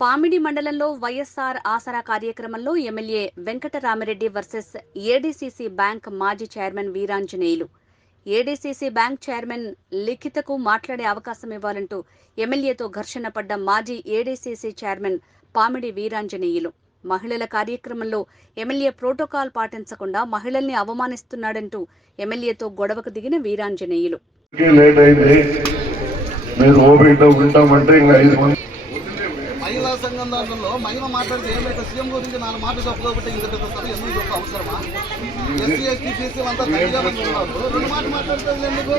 పామిడి మండలంలో వైఎస్ఆర్ ఆసరా కార్యక్రమంలో MLA Venkataramireddy versus ADCC bank మాజీ chairman Veeranjaneyulu. ADCC bank chairman లిఖితకు మాట్లాడే అవకాశం ఇవ్వాలంటూ ఎమ్మెల్యేతో ఘర్షణ పడ్డ మాజీ ఏడీసీసీ చైర్మన్ పామిడి వీరాంజనేయులు. మహిళల కార్యక్రమంలో ఎమ్మెల్యే ప్రోటోకాల్ పాటించకుండా మహిళల్ని అవమానిస్తున్నాడంటూ ఎమ్మెల్యేతో గొడవకు దిగిన వీరాంజనేయులు. మహిళా సంఘం దాంట్లో మహిళ మాట్లాడితే ఏమైతే సీఎం గురించి 4 మాటలు చెప్పకపోతే ఇంత పెద్ద సభ ఎందుకు చెప్ప అవసరమా? ఎస్సీ ఎస్టీ బీసీ అంతా తల్లిగా ఉన్నారు, 2 మాటలు మాట్లాడుతుంది ఎందుకు?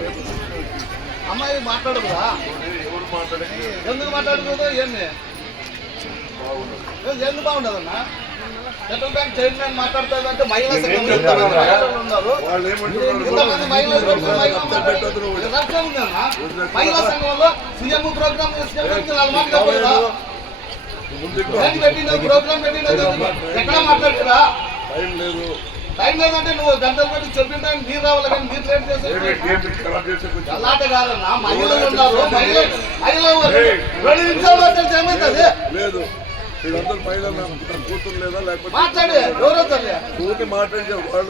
అమ్మాయి మాట్లాడదురా, ఎందుకు మాట్లాడుతుందో ఏంది ఎందుకు బాగుండదన్నా? సెంట్రల్ బ్యాంక్ చైర్మన్ మాట్లాడుతుందంటే మహిళా సంఘం ఉన్నారు, ఇంతమంది మహిళలు మహిళా సంఘంలో సీఎం ప్రోగ్రామ్ 4 మాటలు చెప్పలేదా? ప్రోగ్రామ్ పెట్టినది ఎక్కడ మాట్లాడుతురా? టైం లేదంటే నువ్వు గంటలు పెట్టి చెప్పిన టైం మీరు రావాలి, కానీ మీరు లేట్ చేసే అలాంటి కాదన్నా. మహిళలు ఉన్నారు, మహిళలు 2 నిమిషాలు మాట్లాడితే ఏమవుతుంది? లేదు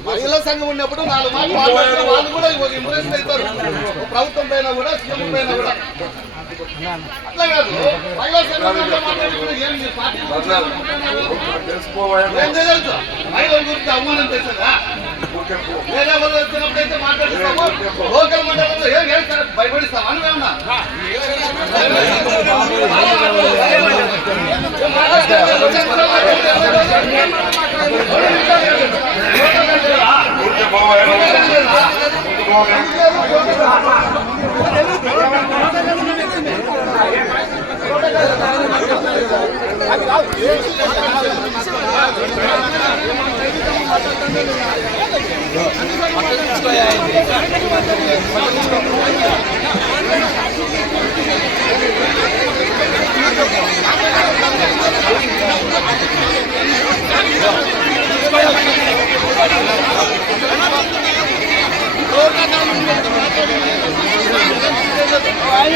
మహిళా సంఘం ఉన్నప్పుడు 4 మాటలు వాళ్ళు కూడా ఇంప్రెషన్ అవుతారు, ప్రభుత్వం పైన కూడా సీఎం పైన కూడా. అట్లా కాదు, మహిళా సంఘం మహిళల గురించి అవమానం చేసేదా? వేరే వాళ్ళు వచ్చినప్పుడైతే మాట్లాడిస్తాము, లోకల్ మండలంలో ఏం భయపడిస్తాం అని ఏమన్నా? ఆయన